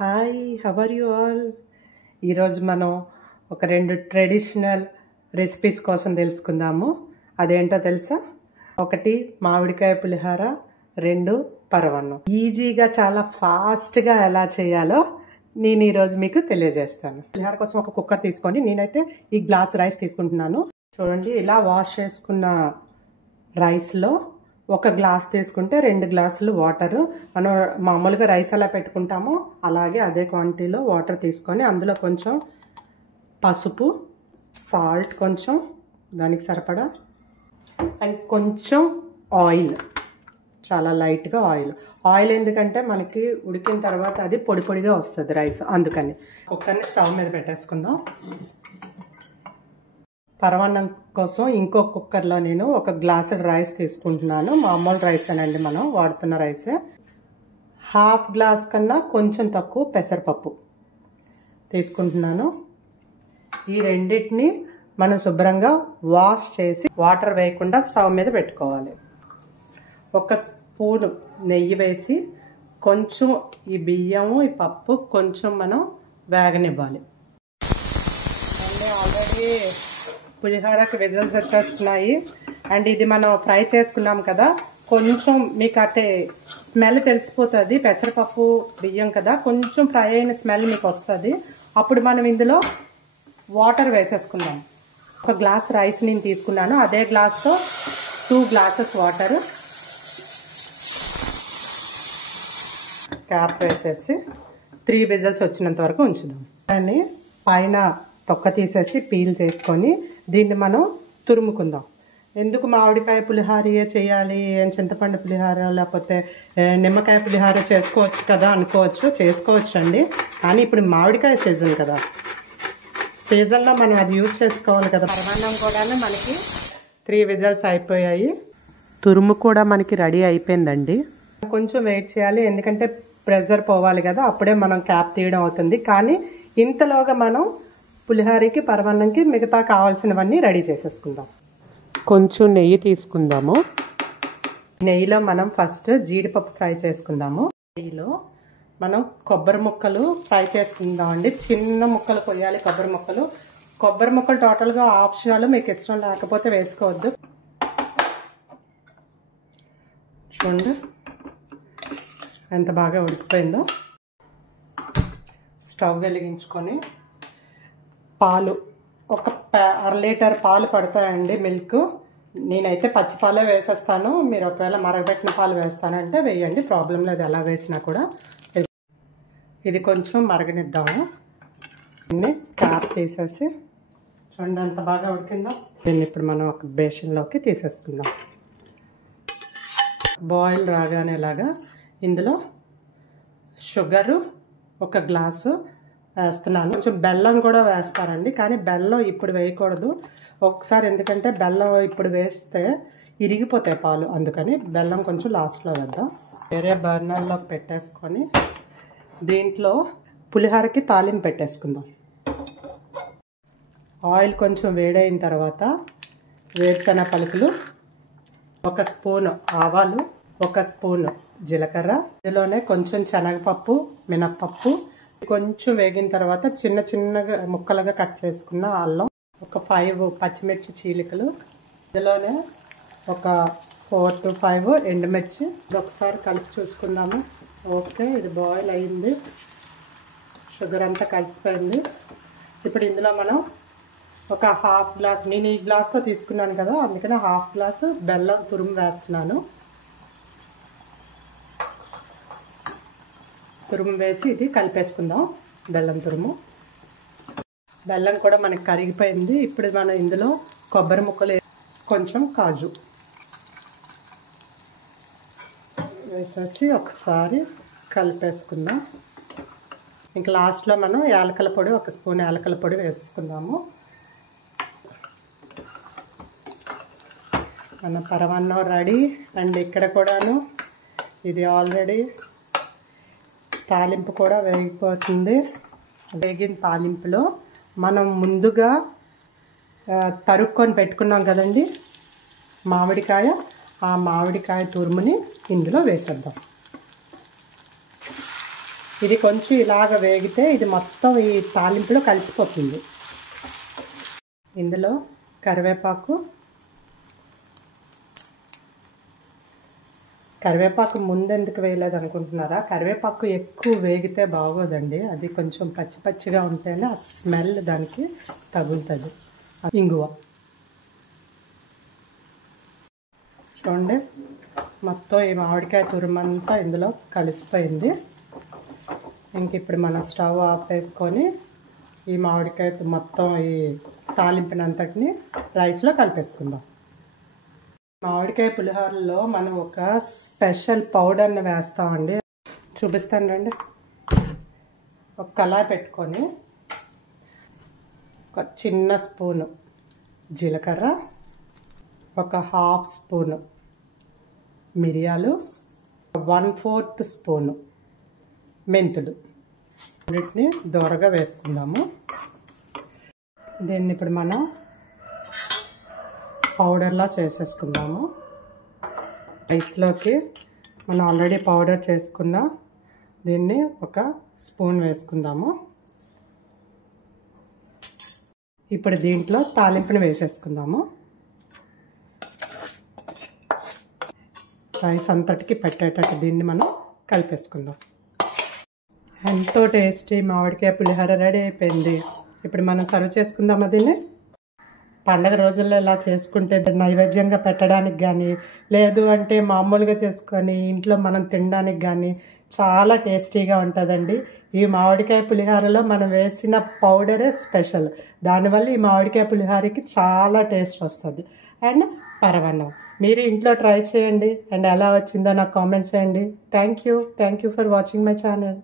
Hi, how are you all? ఈరోజు మనం ఒక 2 ట్రెడిషనల్ రెసిపీస్ కోసం తెలుసుకుందాము. అదేంటో తెలుసా? ఒకటి మామిడికాయ పులిహోర, 2 పరవన్నం. ఈజీగా చాలా ఫాస్ట్గా ఎలా చేయాలో నేను ఈరోజు మీకు తెలియజేస్తాను. పులిహోర కోసం ఒక కుక్కర్ తీసుకొని నేనైతే ఈ గ్లాస్ రైస్ తీసుకుంటున్నాను. చూడండి, ఇలా వాష్ చేసుకున్న రైస్లో ఒక గ్లాస్ తీసుకుంటే 2 గ్లాసులు వాటరు. మనం మామూలుగా రైస్ ఎలా పెట్టుకుంటామో అలాగే అదే క్వాంటిటీలో వాటర్ తీసుకొని అందులో కొంచెం పసుపు, సాల్ట్, కొంచెం దానికి సరిపడా, అండ్ కొంచెం ఆయిల్, చాలా లైట్గా ఆయిల్ ఎందుకంటే మనకి ఉడికిన తర్వాత అది పొడి పొడిగా వస్తుంది రైస్, అందుకని. కుక్కర్ని స్టవ్ మీద పెట్టేసుకుందాం. పరమాన్నం కోసం ఇంకో కుక్కర్లో నేను ఒక గ్లాసు రైస్ తీసుకుంటున్నాను. మామూలు రైస్ అనండి, మనం వాడుతున్న రైసే. హాఫ్ గ్లాస్ కన్నా కొంచెం తక్కువ పెసరపప్పు తీసుకుంటున్నాను. ఈ రెండింటిని మనం శుభ్రంగా వాష్ చేసి వాటర్ వేయకుండా స్టవ్ మీద పెట్టుకోవాలి. ఒక స్పూన్ నెయ్యి వేసి కొంచెం ఈ బియ్యము, ఈ పప్పు కొంచెం మనం వేగనివ్వాలి. ఆల్రెడీ పులిహోరకి విజిల్స్ వచ్చేస్తున్నాయి. అండ్ ఇది మనం ఫ్రై చేసుకున్నాం కదా, కొంచెం మీకు అంటే స్మెల్ తెలిసిపోతుంది. పెసరపప్పు బియ్యం కదా, కొంచెం ఫ్రై అయిన స్మెల్ మీకు వస్తుంది. అప్పుడు మనం ఇందులో వాటర్ వేసేసుకుందాం. ఒక గ్లాస్ రైస్ నేను తీసుకున్నాను, అదే గ్లాస్తో 2 గ్లాసెస్ వాటర్. క్యాప్ వేసేసి 3 విజిల్స్ వచ్చినంత వరకు ఉంచుదాం. దాన్ని పైన తొక్క తీసేసి పీల్ చేసుకొని దీన్ని మనం తురుముకుందాం. ఎందుకు మామిడికాయ పులిహోర చేయాలి, చింతపండు పులిహోర లేకపోతే నిమ్మకాయ పులిహోర చేసుకోవచ్చు కదా అనుకోవచ్చు, చేసుకోవచ్చు అండి. కానీ ఇప్పుడు మామిడికాయ సీజన్ కదా, సీజన్లో మనం అది యూజ్ చేసుకోవాలి కదా. పరమాన్నం కూడా మనకి 3 విజిల్స్ అయిపోయాయి. తురుము కూడా మనకి రెడీ అయిపోయిందండి. కొంచెం వెయిట్ చేయాలి, ఎందుకంటే ప్రెషర్ పోవాలి కదా, అప్పుడే మనం క్యాప్ తీయడం అవుతుంది. కానీ ఇంతలోగా మనం పులిహోరకి, పరమాన్నంకి మిగతా కావాల్సినవన్నీ రెడీ చేసేసుకుందాం. కొంచెం నెయ్యి తీసుకుందాము. నెయ్యిలో మనం ఫస్ట్ జీడిపప్పు ఫ్రై చేసుకుందాము. నెయ్యిలో మనం కొబ్బరి ముక్కలు ఫ్రై చేసుకుందాం అండి. చిన్న ముక్కలు కొయ్యాలి కొబ్బరి ముక్కలు. కొబ్బరి ముక్కలు టోటల్గా ఆప్షనల్, మీకు ఇష్టం లేకపోతే వేసుకోవద్దు. చూడండి ఎంత బాగా ఉడికిపోయిందో. స్టవ్ వెలిగించుకొని పాలు, ఒక 1/2 లీటర్ పాలు పడతాయండి, మిల్క్. నేనైతే పచ్చి పాలే వేసేస్తాను. మీరు ఒకవేళ మరగబెట్టిన పాలు వేస్తానంటే వేయండి, ప్రాబ్లం లేదు, ఎలా వేసినా కూడా. ఇది కొంచెం మరగనిద్దాము. దీన్ని క్యాప్ తీసేసి చూడండి ఎంత బాగా ఉడికిందో. దీన్ని ఇప్పుడు మనం ఒక బేషన్లోకి తీసేసుకుందాం. బాయిల్ రాగానే ఇలాగా ఇందులో షుగరు 1 గ్లాసు వేస్తున్నాను. కొంచెం బెల్లం కూడా వేస్తారండి, కానీ బెల్లం ఇప్పుడు వేయకూడదు ఒకసారి, ఎందుకంటే బెల్లం ఇప్పుడు వేస్తే ఇరిగిపోతాయి పాలు, అందుకని బెల్లం కొంచెం లాస్ట్లో వేద్దాం. వేరే బర్నర్లోకి పెట్టేసుకొని దీంట్లో పులిహోరకి తాలింపు పెట్టేసుకుందాం. ఆయిల్ కొంచెం వేడైన తర్వాత వేరుశనగ పలుకులు, 1 స్పూను ఆవాలు, 1 స్పూను జీలకర్ర, ఇందులోనే కొంచెం శనగపప్పు, మినప్పప్పు కొంచెం వేగిన తర్వాత చిన్న చిన్నగా ముక్కలుగా కట్ చేసుకున్న అల్లం, ఒక 5 పచ్చిమిర్చి చీలికలు, ఇందులోనే ఒక 4 to 5 ఎండుమిర్చి. ఇది ఒకసారి కలిపి చూసుకుందాము. ఓకే, ఇది బాయిల్ అయింది, షుగర్ అంతా కలిసిపోయింది. ఇప్పుడు ఇందులో మనం ఒక హాఫ్ గ్లాస్, నేను ఈ గ్లాస్తో తీసుకున్నాను కదా, అందుకని హాఫ్ గ్లాసు బెల్లం తురుము వేస్తున్నాను. తురుము వేసి ఇది కలిపేసుకుందాం. బెల్లం తురుము, బెల్లం కూడా మనకి కరిగిపోయింది. ఇప్పుడు మనం ఇందులో కొబ్బరి ముక్కలు, కొంచెం కాజు వేసేసి ఒకసారి కలిపేసుకుందాం. ఇంకా లాస్ట్లో మనం యాలకుల పొడి, 1 స్పూన్ యాలకుల పొడి వేసుకుందాము. మన పరమాన్నం రెడీ. అండ్ ఇక్కడ కూడాను ఇది ఆల్రెడీ తాలింపు కూడా వేగిపోతుంది. వేగిన తాలింపులో మనం ముందుగా తరుక్కొని పెట్టుకున్నాం కదండి మామిడికాయ, ఆ మామిడికాయ తురుముని ఇందులో వేసేద్దాం. ఇది కొంచెం ఇలాగ వేగితే ఇది మొత్తం ఈ తాలింపులో కలిసిపోతుంది. ఇందులో కరివేపాకు ముందెందుకు వేయలేదు అనుకుంటున్నారా? కరివేపాకు ఎక్కువ వేగితే బాగోదండి, అది కొంచెం పచ్చి పచ్చిగా ఉంటేనే ఆ స్మెల్ దానికి తగులుతుంది. ఇంగువ చూడండి, మొత్తం ఈ మామిడికాయ తురుమంతా ఇందులో కలిసిపోయింది. ఇంక ఇప్పుడు మనం స్టవ్ ఆఫ్ వేసుకొని ఈ మామిడికాయ మొత్తం ఈ తాలింపునంతటిని రైస్లో కలిపేసుకుందాం. మామిడికాయ పులిహోరలో మనం ఒక స్పెషల్ పౌడర్ని వేస్తామండి, చూపిస్తాను రండి. ఒక కళాయి పెట్టుకొని ఒక చిన్న స్పూను జీలకర్ర, ఒక హాఫ్ స్పూను మిరియాలు, 1/4 స్పూను మెంతులు, వీటిని దోరగా వేసుకుందాము. దీన్ని ఇప్పుడు మనం పౌడర్లా చేసేసుకుందాము. రైస్లోకి మనం ఆల్రెడీ పౌడర్ చేసుకున్న దీన్ని ఒక స్పూన్ వేసుకుందాము. ఇప్పుడు దీంట్లో తాలింపుని వేసేసుకుందాము. రైస్ అంతటికి పెట్టేటట్టు దీన్ని మనం కలిపేసుకుందాం. ఎంతో టేస్టీ మామిడికాయ పులిహోర రెడీ అయిపోయింది. ఇప్పుడు మనం సర్వ్ చేసుకుందామా దీన్ని. పండగ రోజుల్లో ఇలా చేసుకుంటే నైవేద్యంగా పెట్టడానికి కానీ, లేదు అంటే మామూలుగా చేసుకొని ఇంట్లో మనం తినడానికి కానీ చాలా టేస్టీగా ఉంటుందండి. ఈ మామిడికాయ పులిహోరలో మనం వేసిన పౌడరే స్పెషల్, దానివల్ల ఈ మామిడికాయ పులిహోరకి చాలా టేస్ట్ వస్తుంది. అండ్ పరవన్నం మీరు ఇంట్లో ట్రై చేయండి, అండ్ ఎలా వచ్చిందో నాకు కామెంట్ చేయండి. Thank you for watching my channel.